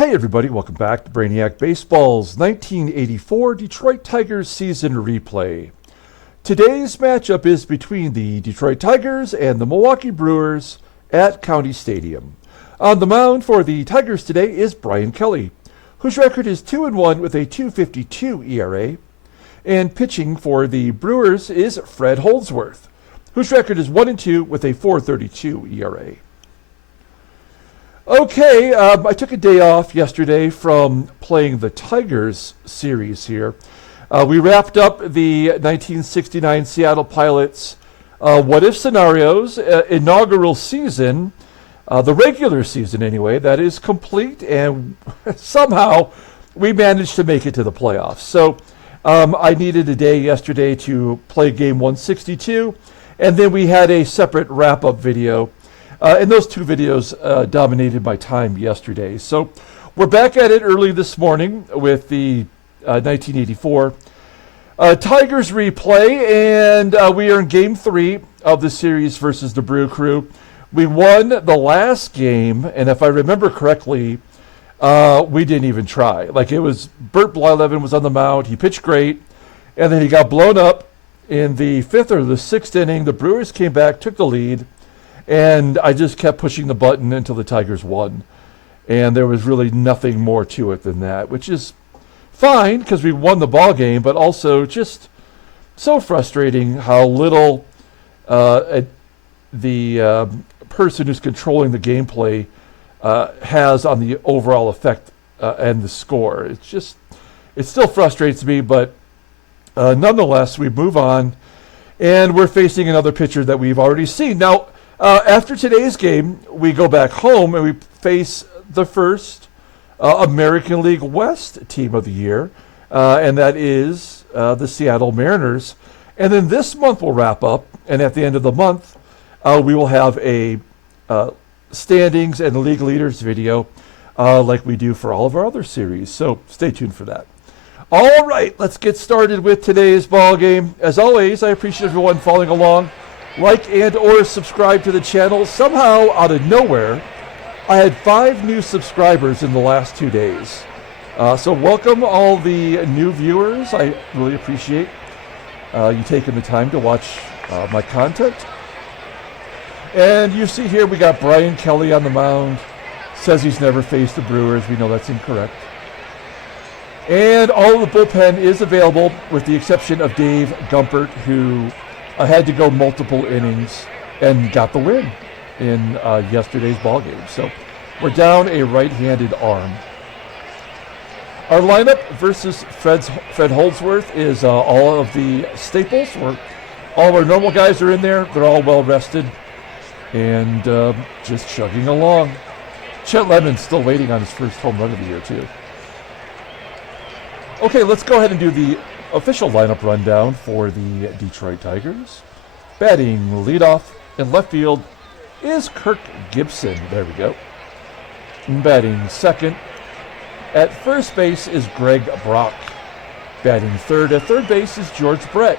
Hey everybody, welcome back to Brainiac Baseball's 1984 Detroit Tigers season replay. Today's matchup is between the Detroit Tigers and the Milwaukee Brewers at County Stadium. On the mound for the Tigers today is Bryan Kelly, whose record is 2-1 with a 2.52 ERA. And pitching for the Brewers is Fred Holdsworth, whose record is 1-2 with a 4.32 ERA. Okay, I took a day off yesterday from playing the Tigers series here. We wrapped up the 1969 Seattle Pilots what-if scenarios, inaugural season, the regular season anyway, that is complete, and somehow we managed to make it to the playoffs. So I needed a day yesterday to play game 162, and then we had a separate wrap-up video. And those two videos dominated my time yesterday. So we're back at it early this morning with the 1984 Tigers replay, and we are in Game 3 of the series versus the Brew Crew. We won the last game, and if I remember correctly, we didn't even try. Like, it was Bert Blyleven was on the mound. He pitched great, and then he got blown up in the 5th or the 6th inning. The Brewers came back, took the lead, and I just kept pushing the button until the Tigers won. And there was really nothing more to it than that, which is fine because we won the ball game, but also just so frustrating how little the person who's controlling the gameplay has on the overall effect and the score. It still frustrates me, but nonetheless, we move on, and we're facing another pitcher that we've already seen. Now, after today's game, we go back home and we face the first American League West team of the year, and that is the Seattle Mariners. And then this month will wrap up, and at the end of the month, we will have a standings and league leaders video like we do for all of our other series. So stay tuned for that. All right, let's get started with today's ball game. As always, I appreciate everyone following along. Like and or subscribe to the channel. Somehow, out of nowhere, I had 5 new subscribers in the last 2 days. So welcome all the new viewers. I really appreciate you taking the time to watch my content. And you see here we got Bryan Kelly on the mound. Says he's never faced the Brewers. We know that's incorrect. And all of the bullpen is available with the exception of Dave Gumpert, who had to go multiple innings and got the win in yesterday's ball game. So we're down a right-handed arm. Our lineup versus Fred Holdsworth is all of the staples. All of our normal guys are in there. They're all well rested and just chugging along. Chet Lemon's still waiting on his first home run of the year, too. Okay, let's go ahead and do the official lineup rundown for the Detroit Tigers. Batting leadoff in left field is Kirk GIBSON. There we go. Batting second at first base is Greg Brock. Batting third at third base is George Brett.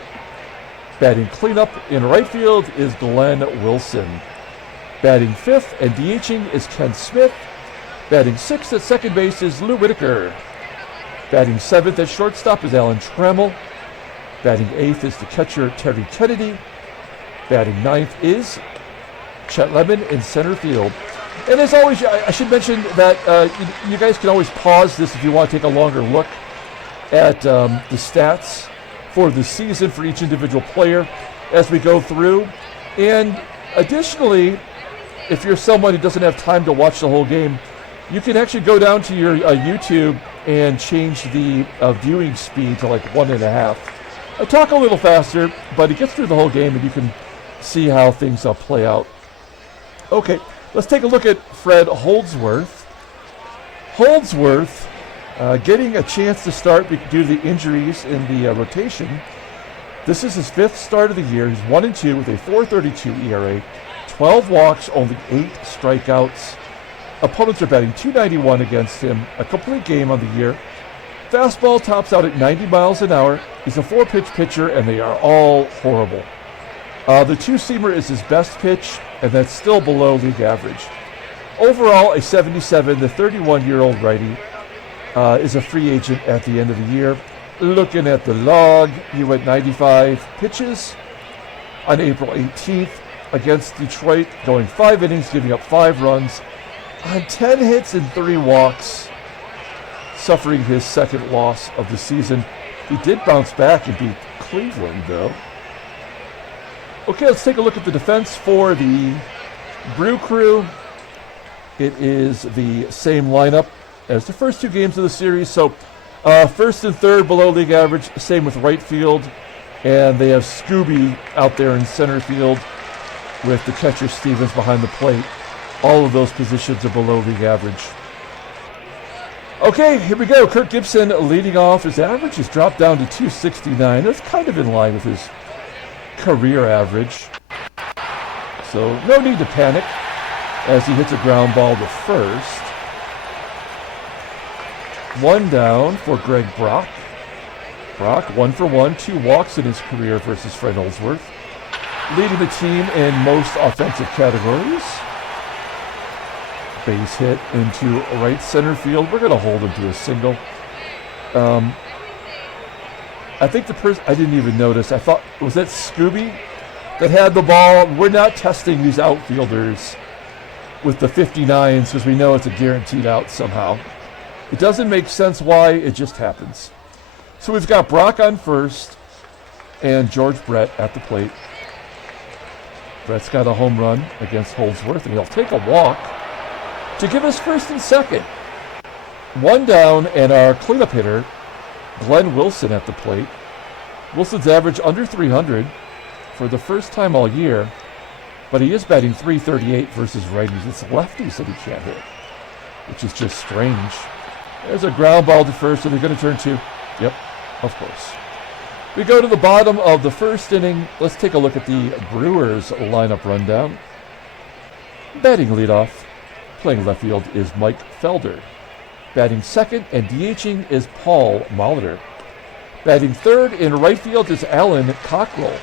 Batting cleanup in right field is Glenn Wilson. Batting fifth and DHing is Ken Smith. Batting sixth at second base is Lou Whitaker. Batting seventh at shortstop is Alan Trammell. Batting eighth is the catcher Terry Kennedy. Batting ninth is Chet Lemon in center field. And as always, I should mention that you guys can always pause this if you want to take a longer look at the stats for the season for each individual player as we go through. And additionally, if you're someone who doesn't have time to watch the whole game, you can actually go down to your YouTube and change the viewing speed to like 1.5. I talk a little faster, but it gets through the whole game and you can see how things play out. Okay, let's take a look at Fred Holdsworth. Holdsworth getting a chance to start due to the injuries in the rotation. This is his 5th start of the year. He's 1-2 with a 4.32 ERA, 12 walks, only 8 strikeouts. Opponents are batting .291 against him, a complete game on the year. Fastball tops out at 90 miles an hour. He's a 4-pitch pitcher, and they are all horrible. The two-seamer is his best pitch, and that's still below league average. Overall, a 77. The 31-year-old righty is a free agent at the end of the year. Looking at the log, he went 95 pitches on April 18th against Detroit, going 5 innings, giving up 5 runs on 10 hits and 3 walks, suffering his second loss of the season. He did bounce back and beat Cleveland, though. Okay, let's take a look at the defense for the Brew Crew. It is the same lineup as the first 2 games of the series. So first and third below league average, same with right field. And they have SKUBE out there in center field with the catcher Stevens behind the plate. All of those positions are below league average. Okay, here we go. Kirk GIBSON leading off. His average has dropped down to 269. That's kind of in line with his career average. So no need to panic as he hits a ground ball to first. 1 down for Greg Brock. Brock, 1 for 1, 2 walks in his career versus Fred Holdsworth. Leading the team in most offensive categories. Base hit into right center field. We're going to hold him to a single. I think the person, I didn't even notice. I thought, was that SKUBE that had the ball? We're not testing these outfielders with the 59s because we know it's a guaranteed out somehow. It doesn't make sense why, it just happens. So we've got Brock on first and George Brett at the plate. Brett's got a home run against Holdsworth, and he'll take a walk to give us first and second. 1 down, and our cleanup hitter, Glenn Wilson, at the plate. Wilson's average under 300 for the first time all year, but he is batting .338 versus righties. It's lefties that he can't hit, which is just strange. There's a ground ball to first, so they're going to turn 2. Yep, of course. We go to the bottom of the first inning. Let's take a look at the Brewers lineup rundown. Batting leadoff, playing left field, is Mike FELDER. Batting second and DHing is Paul MOLITOR. Batting third in right field is Alan COCKRELL.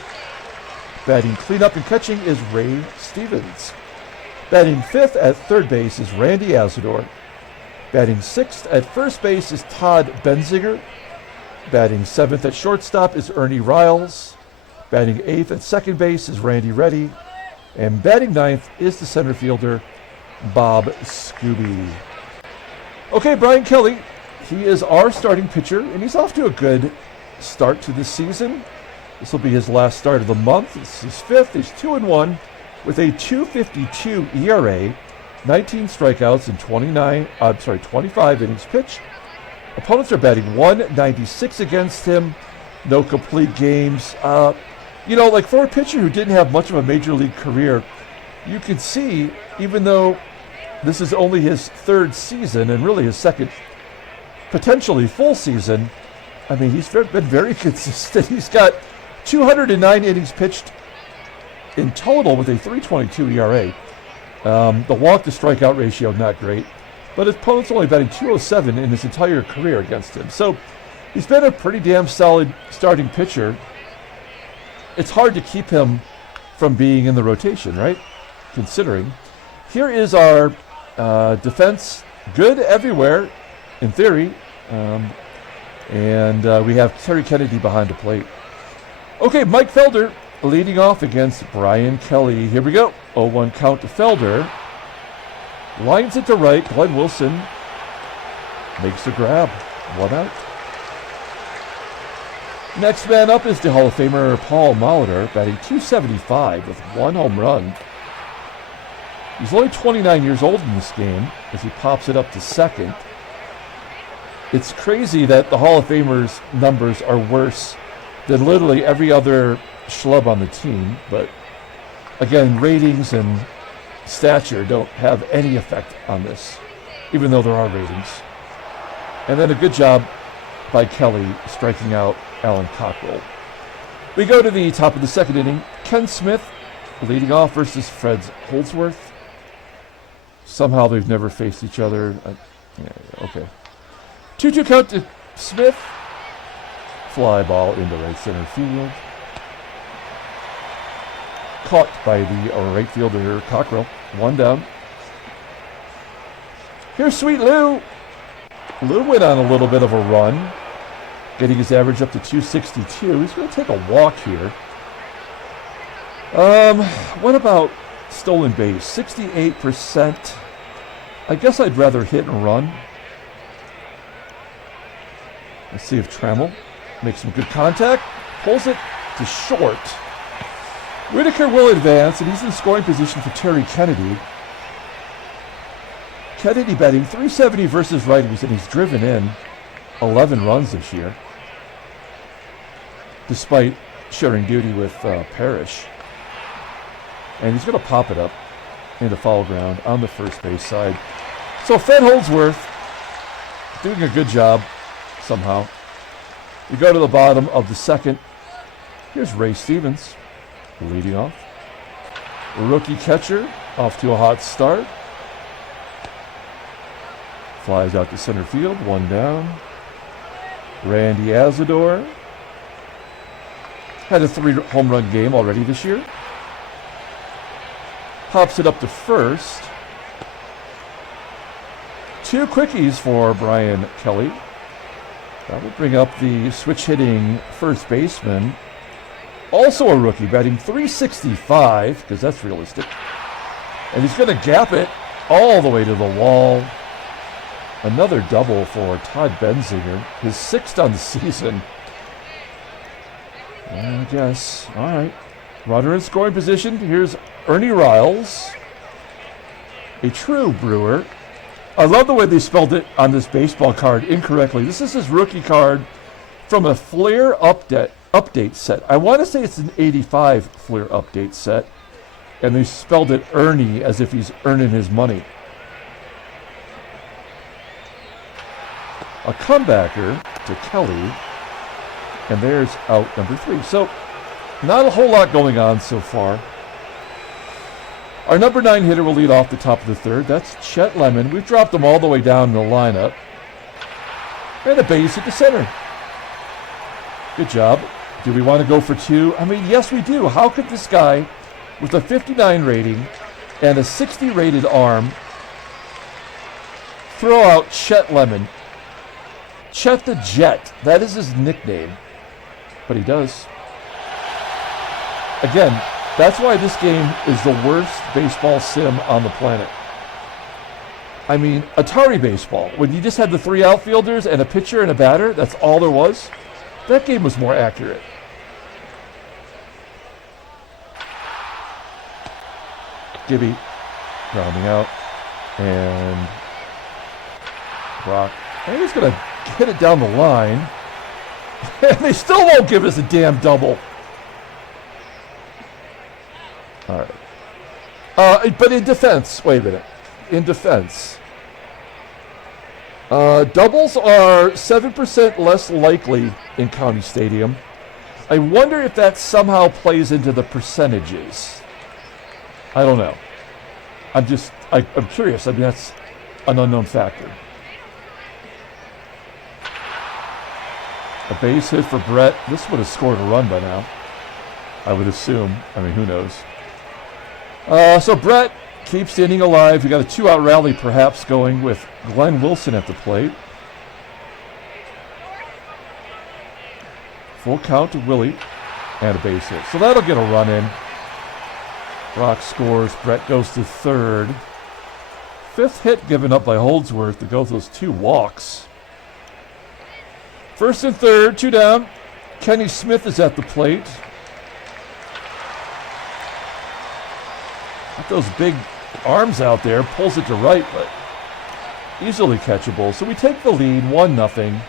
Batting cleanup and catching is Ray Stevens. Batting fifth at third base is Randy ASADOOR. Batting sixth at first base is Todd BENZINGER. Batting seventh at shortstop is Ernie RILES. Batting eighth at second base is Randy Reddy. And batting ninth is the center fielder, Bob SKUBE. Okay, Brian Kelly, he is our starting pitcher, and he's off to a good start to the season. This will be his last start of the month. It's his fifth. He's 2-1 with a .252 ERA, 19 strikeouts and 25 innings pitched. Opponents are batting .196 against him. No complete games. Like for a pitcher who didn't have much of a major league career, you can see, even though this is only his third season and really his second potentially full season, I mean, he's been very consistent. He's got 209 innings pitched in total with a .322 ERA. The walk to strikeout ratio, not great, but his opponent's only batting .207 in his entire career against him. So he's been a pretty damn solid starting pitcher. It's hard to keep him from being in the rotation, right? Considering. Here is our defense. Good everywhere, in theory. And we have Terry Kennedy behind the plate. Okay, Mike FELDER leading off against Brian Kelly. Here we go. 0-1 count to FELDER. Lines it to right. Glenn Wilson makes the grab. 1 out. Next man up is the Hall of Famer Paul MOLITOR, batting .275 with 1 home run. He's only 29 years old in this game as he pops it up to second. It's crazy that the Hall of Famers' numbers are worse than literally every other schlub on the team. But again, ratings and stature don't have any effect on this, even though there are ratings. And then a good job by Kelly striking out Alan COCKRELL. We go to the top of the second inning. Ken Smith leading off versus Fred Holdsworth. Somehow they've never faced each other. Okay. 2-2 count to Smith. Fly ball into right center field. Caught by the right fielder, COCKRELL. 1 down. Here's Sweet Lou. Lou went on a little bit of a run, getting his average up to 262. He's going to take a walk here. What about stolen base? 68%. I guess I'd rather hit and run. Let's see if Trammell makes some good contact. Pulls it to short. Whitaker will advance, and he's in scoring position for Terry Kennedy. Kennedy batting .370 versus righties, and he's driven in 11 runs this year, despite sharing duty with Parrish. And he's going to pop it up into foul ground on the first base side. So Fed Holdsworth doing a good job somehow. We go to the bottom of the second. Here's Ray Stevens leading off. Rookie catcher off to a hot start. Flies out to center field, one down. Randy ASADOOR had a 3 home run game already this year. Pops it up to first. 2 quickies for Brian Kelly. That will bring up the switch hitting first baseman. Also a rookie, batting .365, because that's realistic. And he's going to gap it all the way to the wall. Another double for Todd Benzinger, his 6th on the season. I guess. All right. Runner in scoring position. Here's Ernie RILES, a true Brewer. I love the way they spelled it on this baseball card incorrectly. This is his rookie card from a Flair update set. I want to say it's an 85 Flair update set, and they spelled it Ernie as if he's earning his money. A comebacker to Kelly, and there's out number 3. So not a whole lot going on so far. Our number 9 hitter will lead off the top of the third. That's Chet Lemon. We've dropped him all the way down in the lineup. And a base at the center. Good job. Do we want to go for 2? I mean, yes, we do. How could this guy with a 59 rating and a 60 rated arm throw out Chet Lemon? Chet the Jet. That is his nickname. But he does. Again, that's why this game is the worst baseball sim on the planet. I mean, Atari baseball, when you just had the 3 outfielders and a pitcher and a batter, that's all there was. That game was more accurate. Gibby rounding out, and Brock. And he's going to hit it down the line. And they still won't give us a damn double. All right. But in defense, wait a minute. In defense, doubles are 7% less likely in County Stadium. I wonder if that somehow plays into the percentages. I don't know. I'm curious. I mean, that's an unknown factor. A base hit for Brett. This would have scored a run by now, I would assume. I mean, who knows? So Brett keeps the inning alive. We got a 2-out rally perhaps going with Glenn Wilson at the plate. Full count to Willie and a base hit. So that'll get a run in. Brock scores. Brett goes to third. 5th hit given up by Holdsworth to go with those 2 walks. First and third, 2 down. Kenny Smith is at the plate. Got those big arms out there, pulls it to right, but easily catchable. So we take the lead, 1-0.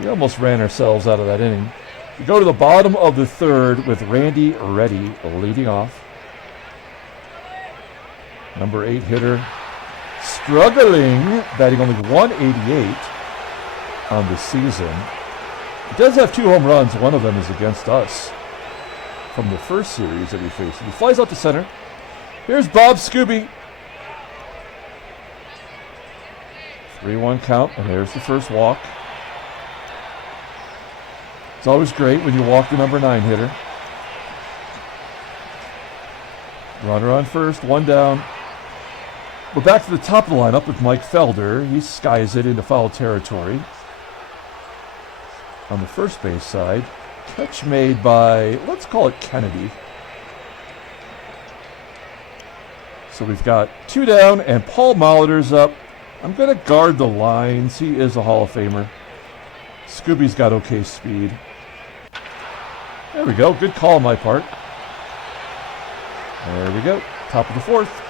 We almost ran ourselves out of that inning. We go to the bottom of the third with Randy Reddy leading off. Number 8 hitter, struggling, batting only .188 on the season. He does have 2 home runs. One of them is against us from the first series that he faced. He flies out to center. Here's Bob SKUBE. 3-1 count, and there's the first walk. It's always great when you walk the number 9 hitter. Runner on first, 1 down. We're back to the top of the lineup with Mike Felder. He skies it into foul territory. On the first base side, catch made by, let's call it Kennedy. So we've got 2 down, and Paul Molitor's up. I'm going to guard the lines. He is a Hall of Famer. Scooby's got okay speed. There we go. Good call on my part. There we go. Top of the 4th.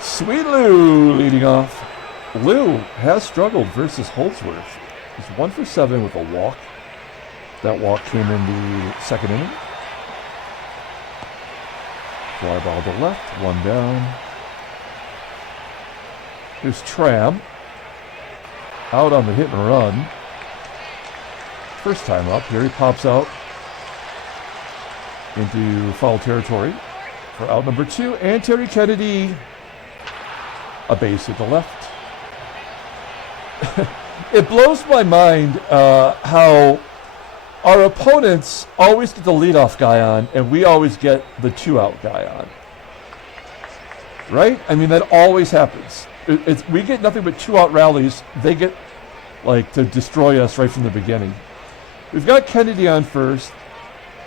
Sweet Lou leading off. Lou has struggled versus Holdsworth. He's 1 for 7 with a walk. That walk came in the 2nd inning. Fly ball to left, 1 down. Here's Tram. Out on the hit and run. First time up. Here he pops out into foul territory for out number 2. And Terry Kennedy. A base hit to left. It blows my mind how our opponents always get the leadoff guy on, and we always get the 2-out guy on. Right? I mean, that always happens. We get nothing but 2-out rallies. They get, like, to destroy us right from the beginning. We've got Kennedy on first.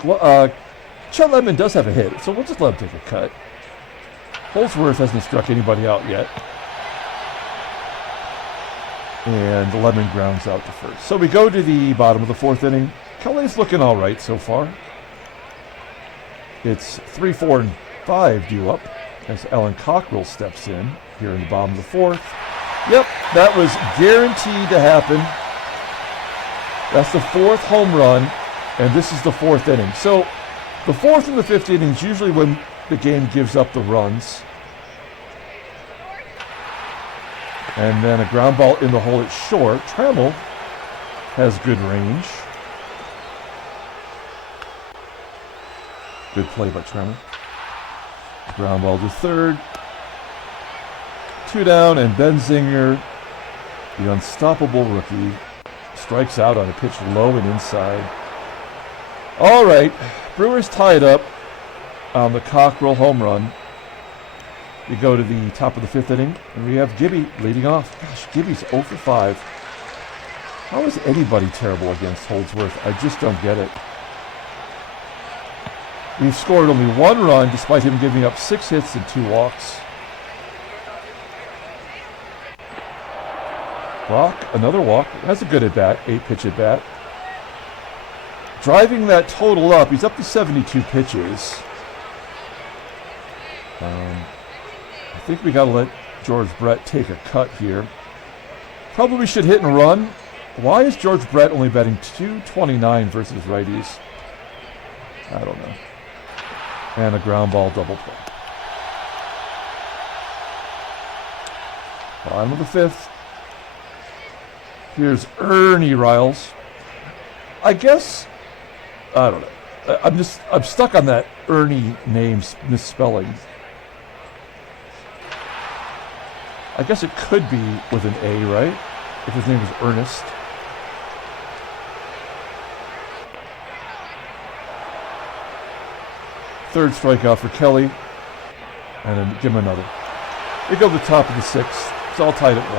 Chet Lemon does have a hit, so we'll just let him take a cut. Holdsworth hasn't struck anybody out yet. And Lemon grounds out to first. So we go to the bottom of the 4th inning. Kelly's looking all right so far. It's 3, 4, and 5 due up as Alan Cockrell steps in here in the bottom of the 4th. Yep, that was guaranteed to happen. That's the 4th home run, and this is the 4th inning. So the 4th and the 5th innings usually when the game gives up the runs. And then a ground ball in the hole at short. Trammell has good range. Good play by Trammell. Ground ball to third. 2 down, and Benzinger, the unstoppable rookie, strikes out on a pitch low and inside. All right, Brewers tied up on the Cockrell home run. We go to the top of the 5th inning, and we have Gibby leading off. Gosh, Gibby's 0 for 5. How is anybody terrible against Holdsworth? I just don't get it. We've scored only 1 run, despite him giving up 6 hits and 2 walks. Brock, another walk. That's a good at-bat, 8-pitch at-bat. Driving that total up, he's up to 72 pitches. I think we got to let George Brett take a cut here. Probably should hit and run. Why is George Brett only batting .229 versus righties? I don't know. And a ground ball double play. Bottom of the 5th. Here's Ernie Riles. I guess, I don't know. I'm stuck on that Ernie name's misspelling. I guess it could be with an A, right? If his name is Ernest. Third strikeout for Kelly. And then give him another. We go to the top of the 6th. It's all tied at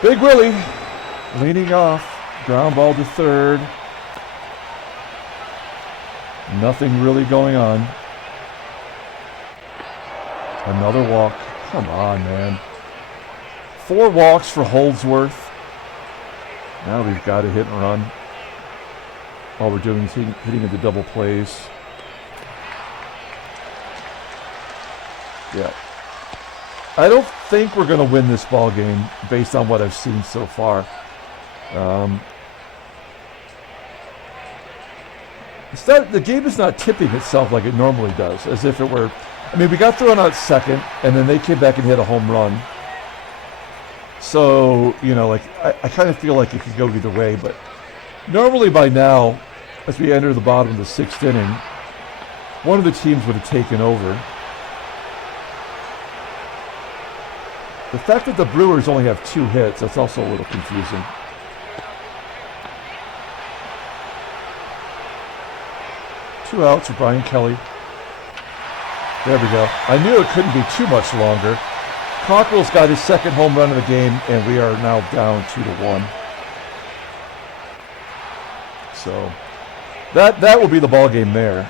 1. Big Willie leading off. Ground ball to third. Nothing really going on. Another walk. Come on, man. 4 walks for Holdsworth. Now we've got to hit and run. All we're doing is hitting into double plays. Yeah. I don't think we're going to win this ball game based on what I've seen so far. The game is not tipping itself like it normally does, as if it were. I mean, we got thrown out second, and then they came back and hit a home run. So, you know, like, I kind of feel like it could go either way, but normally by now, as we enter the bottom of the 6th inning, one of the teams would have taken over. The fact that the Brewers only have 2 hits, that's also a little confusing. Two outs for Brian Kelly. There we go. I knew it couldn't be too much longer. COCKRELL's got his second home run of the game, and we are now down 2-1. So that will be the ball game there.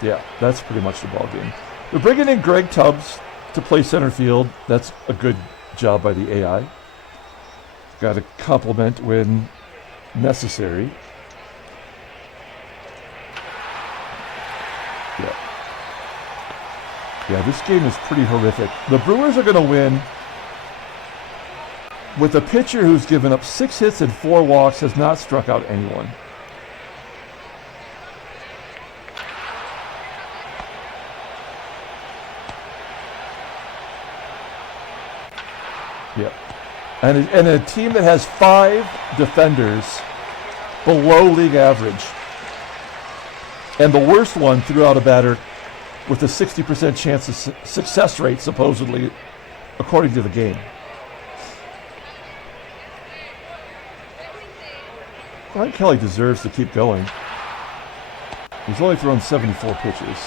Yeah, that's pretty much the ball game. We're bringing in Greg Tubbs to play center field. That's a good job by the AI. Got to compliment when necessary. Yeah, this game is pretty horrific. The Brewers are going to win with a pitcher who's given up 6 hits and 4 walks, has not struck out anyone. Yep. And a team that has 5 defenders below league average. And the worst one threw out a batter with a 60% chance of success rate, supposedly, according to the game. Brian Kelly deserves to keep going. He's only thrown 74 pitches.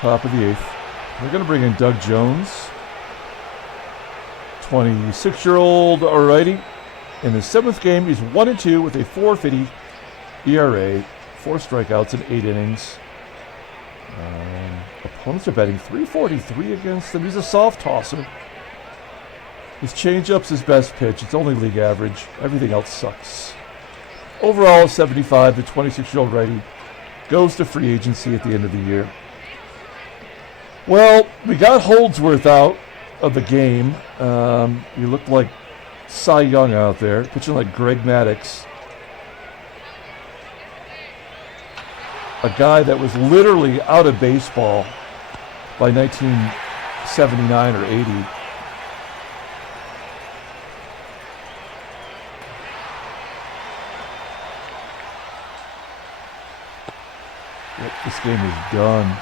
Top of the 8th. We're going to bring in Doug Jones, 26-year-old righty. In his 7th game, he's 1-2 with a 4.50 ERA, 4 strikeouts in 8 innings. Opponents are betting .343 against him. He's a soft tosser. His changeup's his best pitch. It's only league average. Everything else sucks. Overall, 75, the 26-year-old righty goes to free agency at the end of the year. Well, we got Holdsworth out of the game. He looked like Cy Young out there, pitching like Greg Maddux. A guy that was literally out of baseball by 1979 or 80. Yep, this game is done.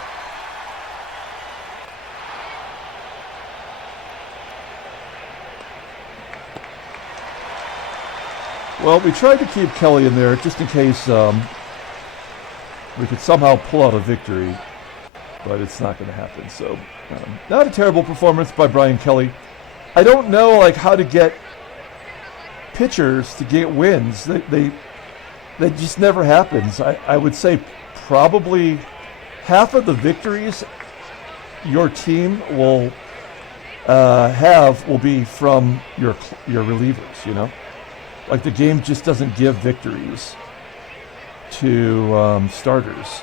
Well, we tried to keep Kelly in there just in case we could somehow pull out a victory, but it's not going to happen. So, not a terrible performance by Brian Kelly. I don't know how to get pitchers to get wins. That just never happens. I would say probably half of the victories your team will have will be from your relievers. You know. Like the game just doesn't give victories to starters.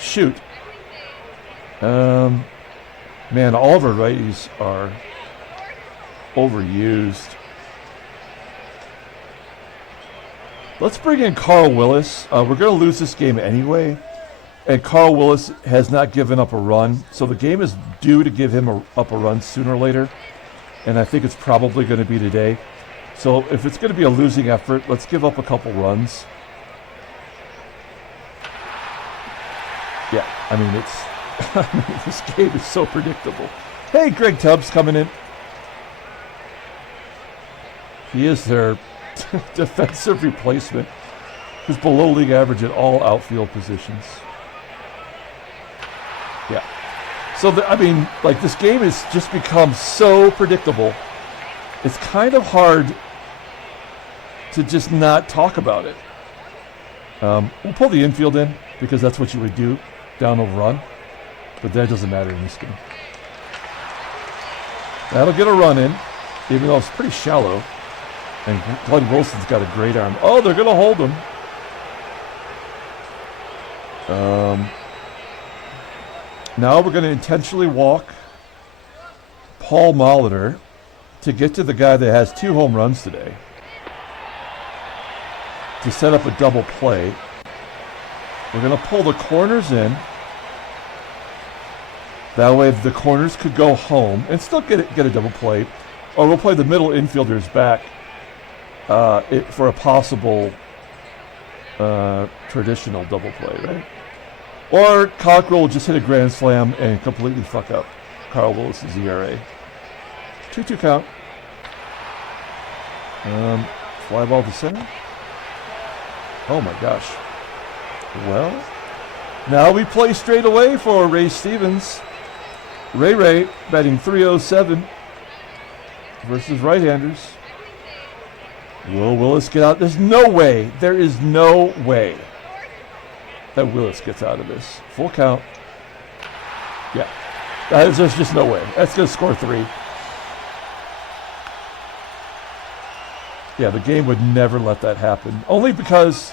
Shoot. Man, all of our righties are overused. Let's bring in Carl Willis. We're going to lose this game anyway. And Carl Willis has not given up a run. So the game is due to give him up a run sooner or later. And I think it's probably going to be today. So if it's going to be a losing effort, let's give up a couple runs. Yeah, I mean, this game is so predictable. Hey, Greg Tubbs coming in. He is their defensive replacement. He's below league average at all outfield positions. Yeah. So, this game has just become so predictable. It's kind of hard to just not talk about it. We'll pull the infield in because that's what you would do down a run. But that doesn't matter in this game. That'll get a run in, even though it's pretty shallow. And Glenn Wilson's got a great arm. Oh, they're going to hold him. Now we're going to intentionally walk Paul Molitor to get to the guy that has 2 home runs today to set up a double play. We're going to pull the corners in. That way the corners could go home and still get a double play. Or we'll play the middle infielders back for a possible traditional double play, right? Or Cockrell will just hit a grand slam and completely fuck up Carl Willis's ERA. 2-2 count. Fly ball to center. Oh my gosh. Well, now we play straight away for Ray Stevens. Ray batting .307 versus right-handers. Will Willis get out? There's no way. There is no way that Willis gets out of this. Full count. Yeah. There's just no way. That's going to score 3. Yeah, the game would never let that happen. Only because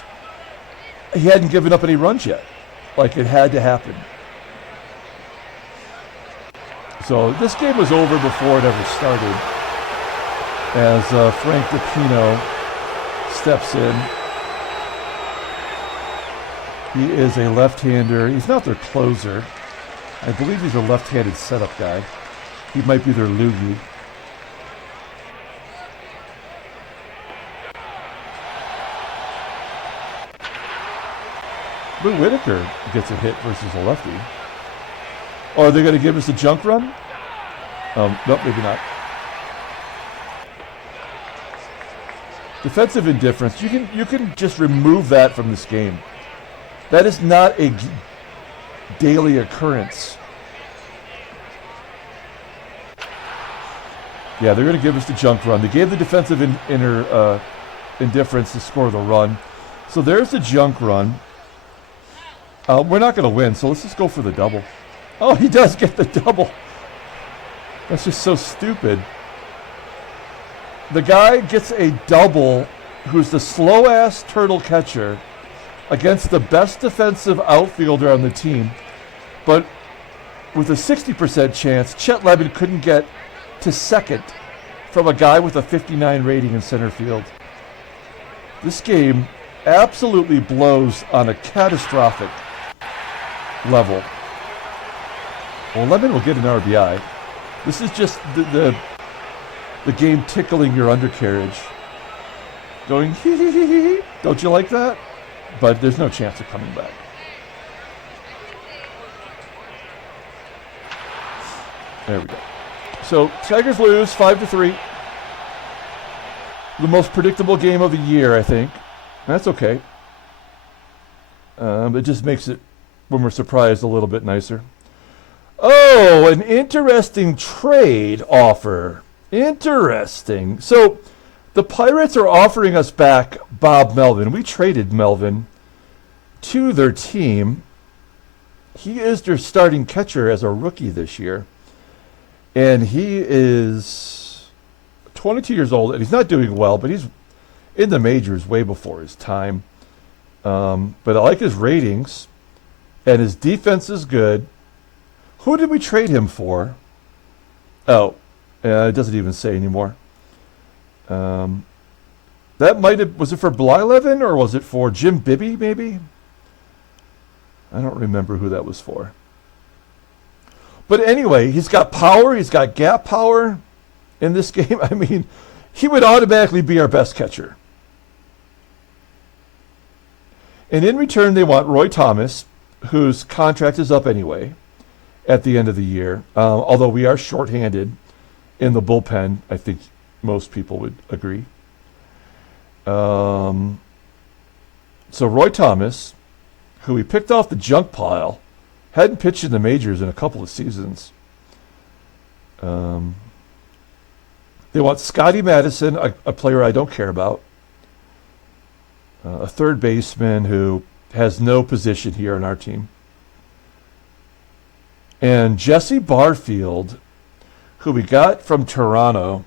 he hadn't given up any runs yet. Like, it had to happen. So this game was over before it ever started. As Frank DiPino steps in. He is a left-hander. He's not their closer. I believe he's a left-handed setup guy. He might be their loogie. But Whitaker gets a hit versus a lefty. Oh, are they going to give us a junk run? Nope, maybe not. Defensive indifference. You can just remove that from this game. That is not a daily occurrence. Yeah, they're going to give us the junk run. They gave the defensive indifference to score the run. So there's the junk run. We're not going to win, so let's just go for the double. Oh, he does get the double. That's just so stupid. The guy gets a double who's the slow-ass turtle catcher against the best defensive outfielder on the team. But with a 60% chance, Chet Lemon couldn't get to second from a guy with a 59 rating in center field. This game absolutely blows on a catastrophic level. Well, Lemon will get an RBI. This is just the game tickling your undercarriage. Going, hee hee hee hee. Don't you like that? But there's no chance of coming back. There we go. So, Tigers lose 5-3. The most predictable game of the year, I think. That's okay. It just makes it, when we're surprised, a little bit nicer. Oh, an interesting trade offer. Interesting. So, the Pirates are offering us back Bob Melvin. We traded Melvin to their team. He is their starting catcher as a rookie this year. And he is 22 years old, and he's not doing well, but he's in the majors way before his time. But I like his ratings, and his defense is good. Who did we trade him for? Oh, it doesn't even say anymore. That might have, was it for Blyleven or was it for Jim Bibby maybe? I don't remember who that was for. But anyway, he's got power, he's got gap power in this game. I mean, he would automatically be our best catcher. And in return, they want Roy Thomas, whose contract is up anyway at the end of the year. Although we are shorthanded in the bullpen, I think most people would agree. So Roy Thomas, who we picked off the junk pile, hadn't pitched in the majors in a couple of seasons. They want Scotty Madison, a player I don't care about. A third baseman who has no position here on our team. And Jesse Barfield, who we got from Toronto,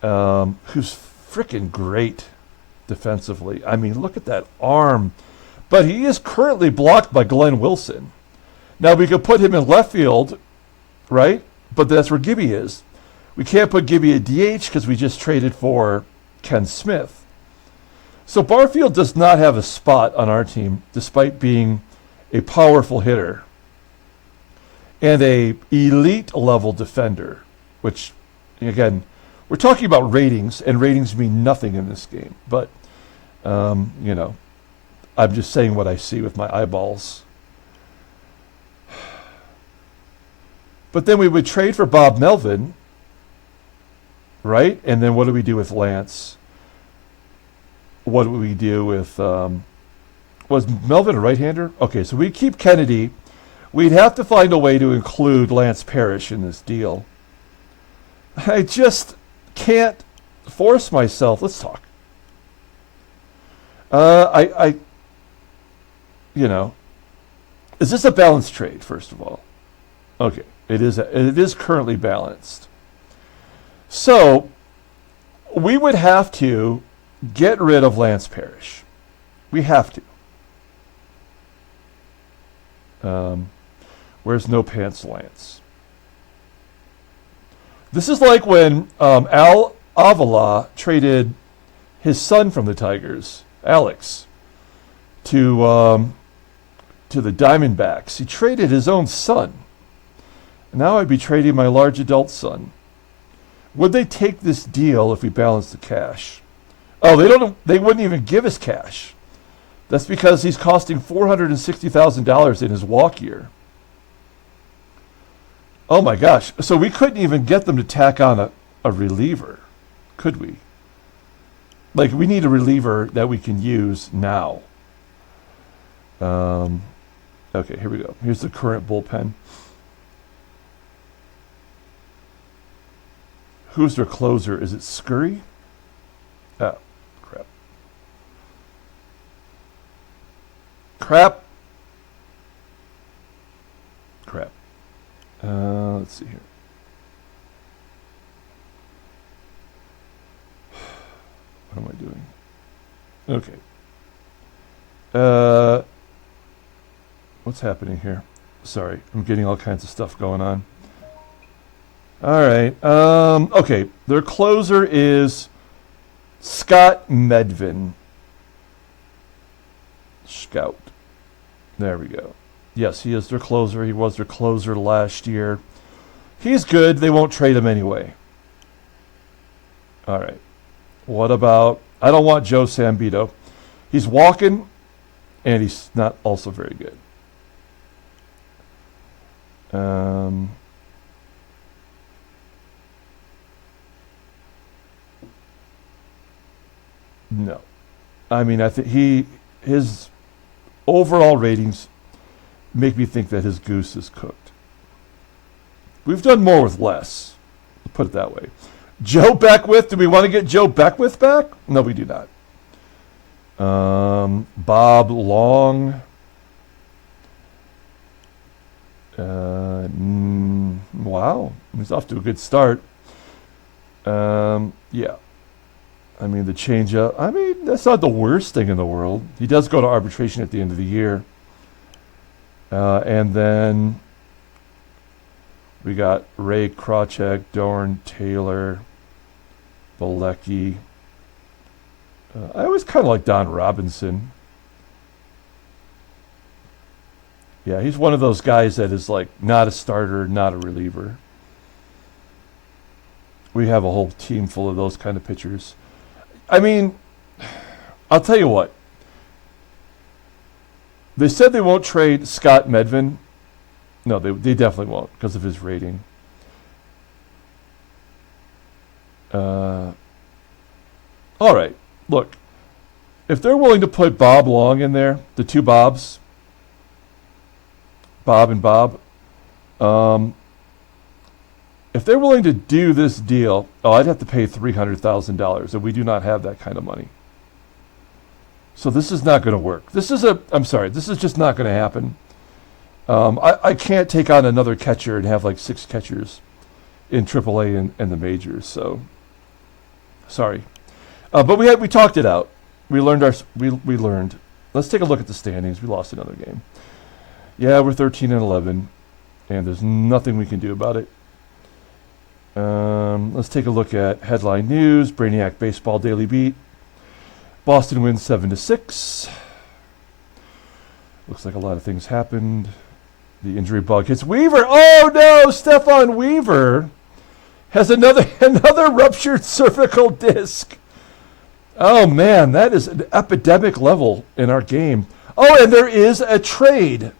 who's freaking great defensively. I mean, look at that arm. But he is currently blocked by Glenn Wilson. Now, we could put him in left field, right? But that's where Gibby is. We can't put Gibby at DH because we just traded for Ken Smith. So Barfield does not have a spot on our team, despite being a powerful hitter and a elite level defender, which, again, we're talking about ratings, and ratings mean nothing in this game. But, you know, I'm just saying what I see with my eyeballs. But then we would trade for Bob Melvin, right? And then what do we do with Lance? What do we do with... was Melvin a right-hander? Okay, so we keep Kennedy. We'd have to find a way to include Lance Parrish in this deal. I just can't force myself. Let's talk. You know, is this a balanced trade, first of all? Okay, it is currently balanced. So we would have to get rid of Lance Parrish. We have to. Where's No Pants Lance? This is like when Al Avila traded his son from the Tigers, Alex, to the Diamondbacks. He traded his own son. Now I'd be trading my large adult son. Would they take this deal if we balanced the cash? Oh, they wouldn't even give us cash. That's because he's costing $460,000 in his walk year. Oh my gosh. So we couldn't even get them to tack on a reliever, could we? Like, we need a reliever that we can use now. Okay, here we go. Here's the current bullpen. Who's their closer? Is it Scurry? Oh, crap. Crap. Let's see here. What am I doing? Okay. What's happening here? Sorry, I'm getting all kinds of stuff going on. All right. Okay, their closer is Scott Medvin. Scout. There we go. Yes, he is their closer. He was their closer last year. He's good. They won't trade him anyway. All right. What about... I don't want Joe Sambito. He's walking, and he's not also very good. No. I mean, I think his overall ratings make me think that his goose is cooked. We've done more with less. Put it that way. Joe Beckwith. Do we want to get Joe Beckwith back? No, we do not. Bob Long. Wow. He's off to a good start. Yeah. I mean, the changeup. I mean, that's not the worst thing in the world. He does go to arbitration at the end of the year. And then we got Ray Krawcheck, Dorn, Taylor, Bilecki. I always kind of like Don Robinson. Yeah, he's one of those guys that is like not a starter, not a reliever. We have a whole team full of those kind of pitchers. I mean, I'll tell you what. They said they won't trade Scott Medvin. No, they definitely won't because of his rating. All right, look. If they're willing to put Bob Long in there, the two Bobs, Bob and Bob, if they're willing to do this deal, I'd have to pay $300,000, and we do not have that kind of money. So this is not going to work. I'm sorry, this is just not going to happen. I can't take on another catcher and have like 6 catchers in AAA and the majors. So sorry, but we talked it out. We learned. Let's take a look at the standings. We lost another game. Yeah, we're 13-11, and there's nothing we can do about it. Let's take a look at headline news. Brainiac Baseball Daily Beat. Boston wins 7-6. Looks like a lot of things happened. The injury bug hits Weaver. Oh no, Stephon Weaver has another ruptured cervical disc. Oh man, that is an epidemic level in our game. Oh, and there is a trade.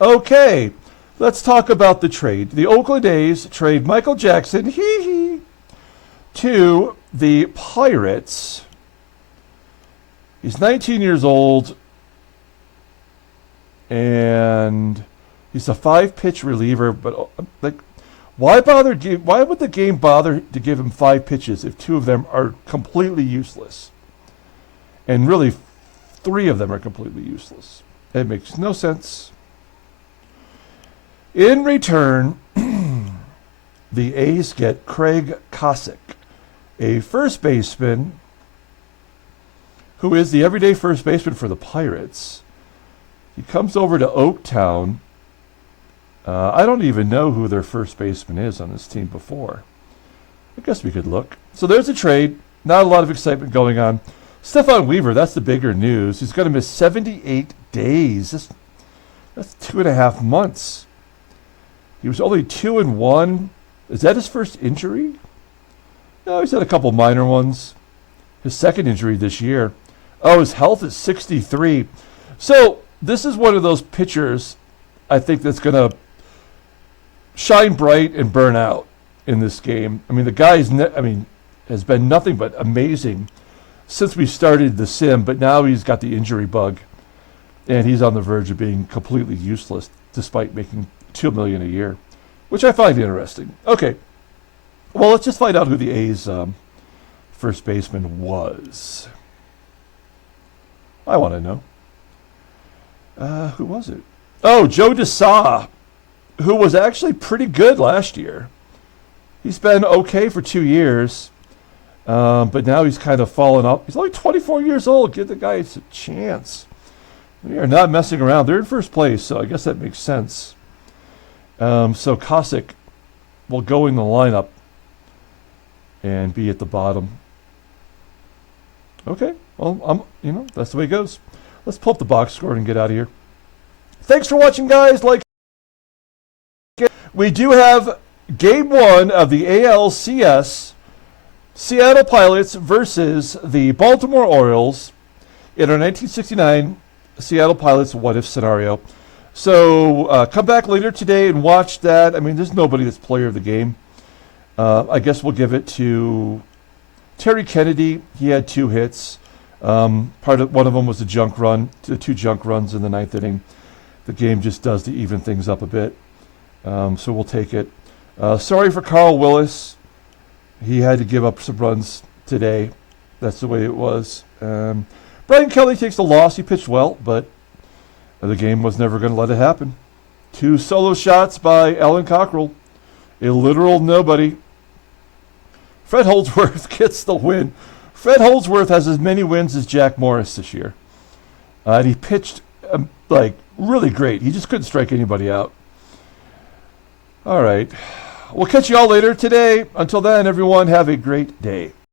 Okay, let's talk about the trade. The Oakland A's trade Michael Jackson to the Pirates. He's 19 years old, and he's a 5-pitch reliever. But like, why would the game bother to give him 5 pitches if 2 of them are completely useless? And really, 3 of them are completely useless. It makes no sense. In return, the A's get Craig Kosick, a first baseman who is the everyday first baseman for the Pirates. He comes over to Oaktown. I don't even know who their first baseman is on this team before. I guess we could look. So there's a trade. Not a lot of excitement going on. Stephon Weaver, that's the bigger news. He's going to miss 78 days. That's 2.5 months. He was only 2-1. Is that his first injury? No, he's had a couple minor ones. His second injury this year. Oh, his health is 63. So this is one of those pitchers I think that's going to shine bright and burn out in this game. I mean, the guy's has been nothing but amazing since we started the sim, but now he's got the injury bug, and he's on the verge of being completely useless despite making $2 million a year, which I find interesting. Okay, well, let's just find out who the A's first baseman was. I want to know. Who was it? Oh, Joe DeSaw, who was actually pretty good last year. He's been okay for 2 years, but now he's kind of fallen up. He's only 24 years old. Give the guy a chance. We are not messing around. They're in first place, so I guess that makes sense. So Kosick will go in the lineup and be at the bottom. Okay, well, that's the way it goes. Let's pull up the box score and get out of here. Thanks for watching, guys. We do have Game 1 of the ALCS, Seattle Pilots versus the Baltimore Orioles in our 1969 Seattle Pilots what-if scenario. So come back later today and watch that. I mean, there's nobody that's player of the game. I guess we'll give it to Terry Kennedy. He had 2 hits. One of them was a junk run, 2 junk runs in the 9th inning. The game just does to even things up a bit. So we'll take it. Sorry for Carl Willis. He had to give up some runs today. That's the way it was. Brian Kelly takes the loss. He pitched well, but the game was never going to let it happen. 2 solo shots by Alan Cockrell. A literal nobody. Fred Holdsworth gets the win. Fred Holdsworth has as many wins as Jack Morris this year. And he pitched really great. He just couldn't strike anybody out. All right. We'll catch you all later today. Until then, everyone, have a great day.